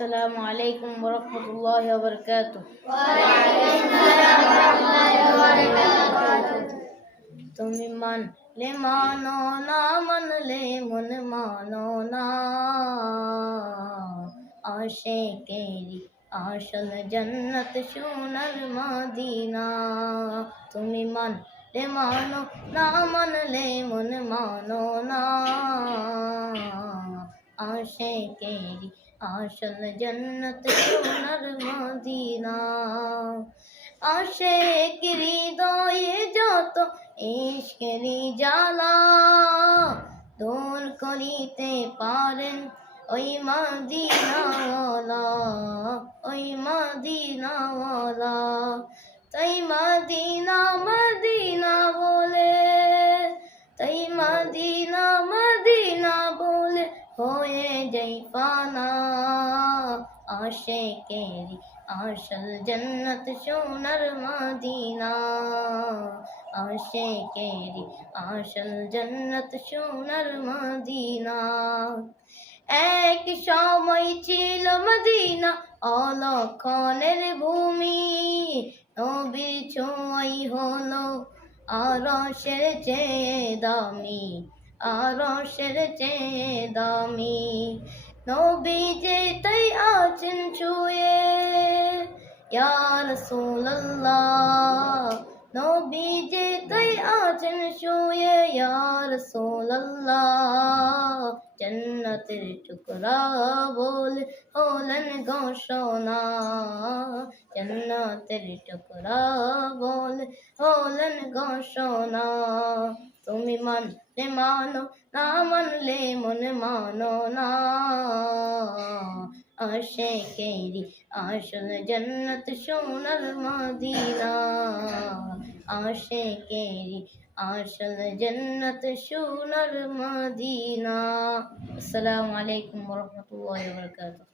السلام عليكم ورحمة الله وبركاته. তুমি মানলে মানো না মানলে মন মানো না, আশিকেরি আসল জন্নত সোনার মদিনা। তুমি মানলে মানো না মানলে মন মানো না, আশিকেরি আসল জন্নত সোনার মদিনা। আশিক হৃদয়ে যত ইশকেরি জ্বালা, দূর করিতে পারেন ওই মদিনাওয়ালা, ওই মদিনাওয়ালা। তাই মদিনা মদিনা বলে, তাই মদিনা মদিনা বলে হয়ে যাই ফানা, আশিকেরি আসল জন্নত সোনার মদিনা, আশিকেরি আসল জন্নত সোনার মদিনা। এক সময় ছিল মদিনা অলক্ষণের ভূমি, নবীর ছোঁয়াই হলো আরশের চেয়ে দামি, আরশের চেয়ে দামি। নবী যে তাই আছেন ছুঁয়ে, ইয়া রাসূলুল্লাহ। নবী যে তাই আছেন ছুঁয়ে, ইয়া রাসূলুল্লাহ। জান্নাতের টুকরা বলে হলেন ঘোষণা, জান্নাতের টুকরা বলে হলেন ঘোষণা। তুমি মানলে মানো না মানলে মন মানো না, আশিকেরি আসল জন্নত সোনার মদিনা, আশিকেরি আসল জন্নত সোনার মদিনা। আসসালামু আলাইকুম ওয়া রাহমাতুল্লাহি ওয়া বারাকাতুহু।